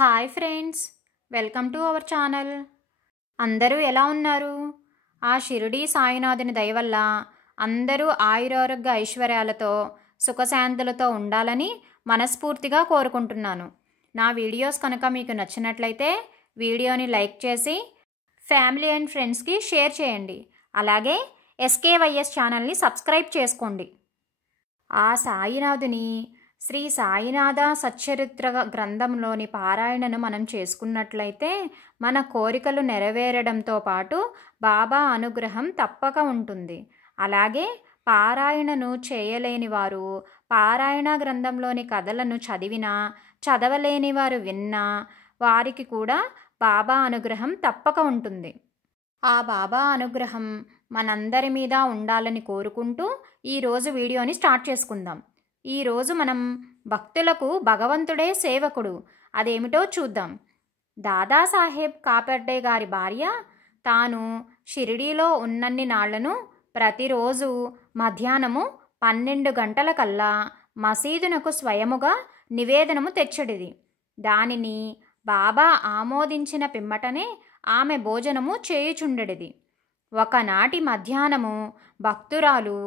Hi friends, welcome to our channel. అందరూ ఎలా ఉన్నారు? ఆ షిరిడీ సాయినాథుని దయ వల్ల అందరూ ఆయురారోగ్య ఐశ్వర్యాలతో సుఖశాంతులతో ఉండాలని మనస్ఫూర్తిగా కోరుకుంటున్నాను. నా వీడియోస్ కనుక మీకు నచ్చినట్లయితే వీడియోని లైక్ చేసి ఫ్యామిలీ అండ్ ఫ్రెండ్స్కి షేర్ చేయండి. అలాగే ఎస్కేవైఎస్ ఛానల్ని సబ్స్క్రైబ్ చేసుకోండి. ఆ సాయినాథుని శ్రీ సాయినాథ సచ్చరిత్ర గ్రంథంలోని పారాయణను మనం చేసుకున్నట్లయితే మన కోరికలు నెరవేరడంతో పాటు బాబా అనుగ్రహం తప్పక ఉంటుంది. అలాగే పారాయణను చేయలేని వారు పారాయణ గ్రంథంలోని కథలను చదివినా, చదవలేని వారు విన్నా వారికి కూడా బాబా అనుగ్రహం తప్పక ఉంటుంది. ఆ బాబా అనుగ్రహం మనందరి మీద ఉండాలని కోరుకుంటూ ఈరోజు వీడియోని స్టార్ట్ చేసుకుందాం. ఈరోజు మనం భక్తులకు భగవంతుడే సేవకుడు అదేమిటో చూద్దాం. దాదాసాహెబ్ కాపర్డే గారి భార్య తాను షిరిడీలో ఉన్నన్ని నాళ్లను ప్రతిరోజు మధ్యాహ్నము 12 గంటలకల్లా మసీదునకు స్వయముగా నివేదనము తెచ్చడిది. దానిని బాబా ఆమోదించిన పిమ్మటనే ఆమె భోజనము చేయుచుండెడిది. ఒకనాటి మధ్యాహ్నము భక్తురాలు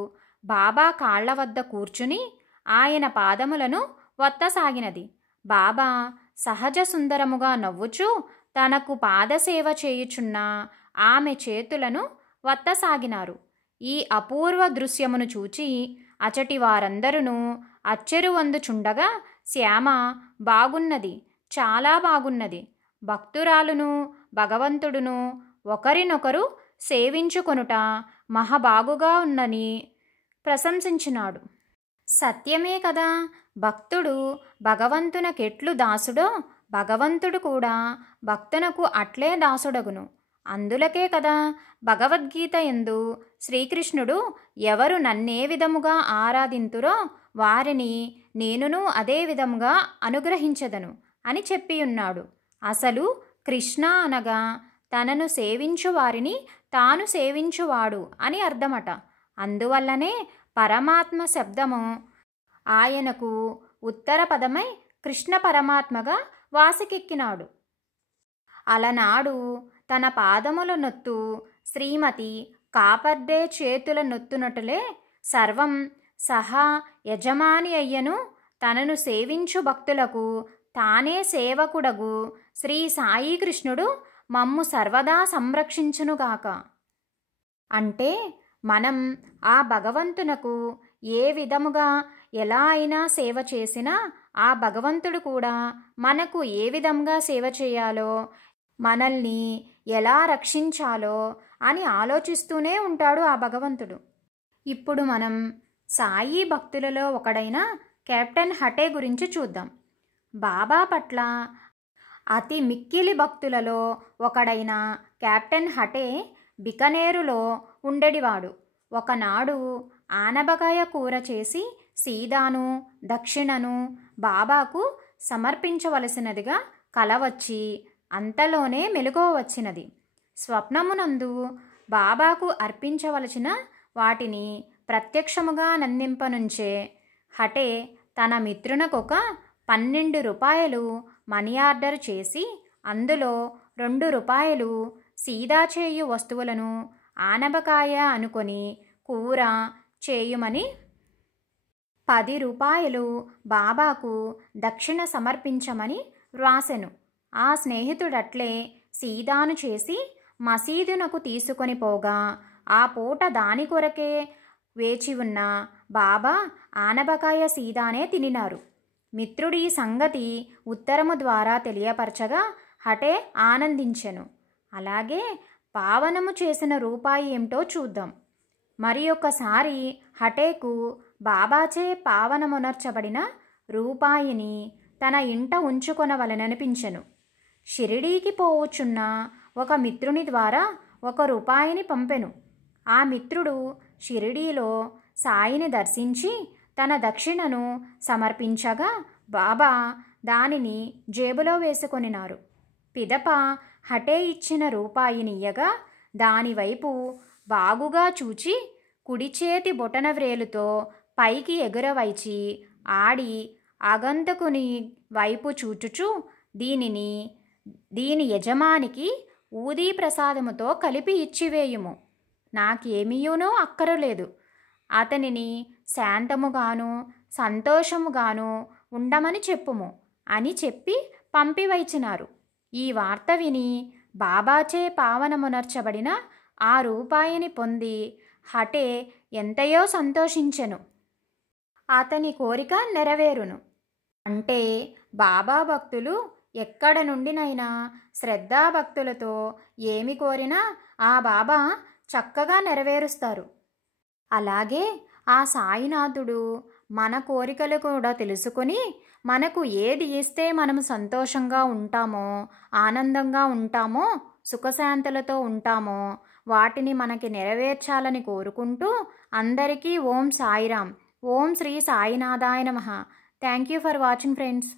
బాబా కాళ్ల వద్ద కూర్చుని ఆయన పాదములను వత్తసాగినది. బాబా సహజ సుందరముగా నవ్వుచూ తనకు పాదసేవ చేయుచున్న ఆమె చేతులను వత్తసాగినారు. ఈ అపూర్వ దృశ్యమును చూచి అచటి వారందరూ అచ్చెరువందుచుండగా, శ్యామ బాగున్నది, చాలా బాగున్నది, భక్తురాలును భగవంతుడును ఒకరినొకరు సేవించుకొనుట మహాబాగుగా ఉన్నని ప్రశంసించినాడు. సత్యమే కదా, భక్తుడు భగవంతునకెట్లు దాసుడో భగవంతుడు కూడా భక్తునకు అట్లే దాసుడగును. అందులకే కదా భగవద్గీత యందు శ్రీకృష్ణుడు ఎవరు నన్నే విధముగా ఆరాధింతురో వారిని నేనును అదే విధముగా అనుగ్రహించెదను అని చెప్పియున్నాడు. అసలు కృష్ణ అనగా తనను సేవించు వారిని తాను సేవించువాడు అని అర్థమట. అందువల్లనే పరమాత్మ శబ్దము ఆయనకు ఉత్తర పదమై కృష్ణ పరమాత్మగా వాసికెక్కినాడు. అలనాడు తన పాదముల నొత్తు శ్రీమతి కాపర్డే చేతుల నొత్తునటులే సర్వం సహా యజమాని అయ్యను. తనను సేవించు భక్తులకు తానే సేవకుడగు శ్రీ సాయి కృష్ణుడు మమ్ము సర్వదా సంరక్షించునుగాక. అంటే మనం ఆ భగవంతునకు ఏ విధముగా ఎలా అయినా సేవ చేసినా ఆ భగవంతుడు కూడా మనకు ఏ విధంగా సేవ చేయాలో, మనల్ని ఎలా రక్షించాలో అని ఆలోచిస్తూనే ఉంటాడు ఆ భగవంతుడు. ఇప్పుడు మనం సాయి భక్తులలో ఒకడైన కెప్టెన్ హటే గురించి చూద్దాం. బాబా పట్ల అతి మిక్కిలి భక్తులలో ఒకడైన కెప్టెన్ హటే బికనేరులో ఉండేవాడు. ఒకనాడు ఆనబకాయ కూర చేసి సీదాను దక్షిణను బాబాకు సమర్పించవలసినదిగా కలవచ్చి అంతలోనే మెలకువ వచ్చినది. స్వప్నమునందు బాబాకు అర్పించవలసిన వాటిని ప్రత్యక్షముగా నందింపనుంచే హటే తన మిత్రునకొక 12 రూపాయలు మనీ ఆర్డర్ చేసి అందులో 2 రూపాయలు సీదా చేయు వస్తువులను ఆనబకాయ అనుకొని కూర చేయుమని 10 రూపాయలు బాబాకు దక్షిణ సమర్పించమని వ్రాసెను. ఆ స్నేహితుడట్లే సీదాను చేసి మసీదునకు తీసుకొని పోగా ఆ పూట దాని కొరకే వేచి ఉన్న బాబా ఆనబకాయ సీదానే తినినారు. మిత్రుడి సంగతి ఉత్తరము ద్వారా తెలియపరచగా హటే ఆనందించెను. అలాగే పావనము చేసిన రూపాయి ఏమిటో చూద్దాం. మరి ఒకసారి హటేకు బాబాచే పావనమునర్చబడిన రూపాయిని తన ఇంట ఉంచుకొనవలననిపించెను. షిరిడీకి పోవచ్చున్న ఒక మిత్రుని ద్వారా 1 రూపాయిని పంపెను. ఆ మిత్రుడు షిరిడీలో సాయిని దర్శించి తన దక్షిణను సమర్పించగా బాబా దానిని జేబులో వేసుకొనినారు. పిదప హటే ఇచ్చిన రూపాయినియ్యగా దానివైపు బాగుగా చూచి కుడిచేతి బొటన వ్రేలుతో పైకి ఎగురవైచి ఆడి ఆగంతకుని వైపు చూచుచూ దీని యజమానికి ఊదీ ప్రసాదముతో కలిపి ఇచ్చివేయుము. నాకేమీయూనూ అక్కరలేదు. అతనిని శాంతముగాను సంతోషముగాను ఉండమని చెప్పుము అని చెప్పి పంపివైచినారు. ఈ వార్త విని బాబాచే పావనమునర్చబడిన ఆ రూపాయిని పొంది హఠే ఎంతయో సంతోషించెను. అతని కోరిక నెరవేరును. అంటే బాబా భక్తులు ఎక్కడ నుండినైనా శ్రద్ధాభక్తులతో ఏమి కోరినా ఆ బాబా చక్కగా నెరవేరుస్తారు. అలాగే ఆ సాయినాథుడు మన కోరికలు కూడా తెలుసుకొని మనకు ఏది ఇస్తే మనం సంతోషంగా ఉంటామో, ఆనందంగా ఉంటామో, సుఖశాంతులతో ఉంటామో వాటిని మనకి నెరవేర్చాలని కోరుకుంటూ అందరికీ ఓం సాయిరామ్. ఓం శ్రీ సాయినాథాయ నమః. Thank you for watching friends.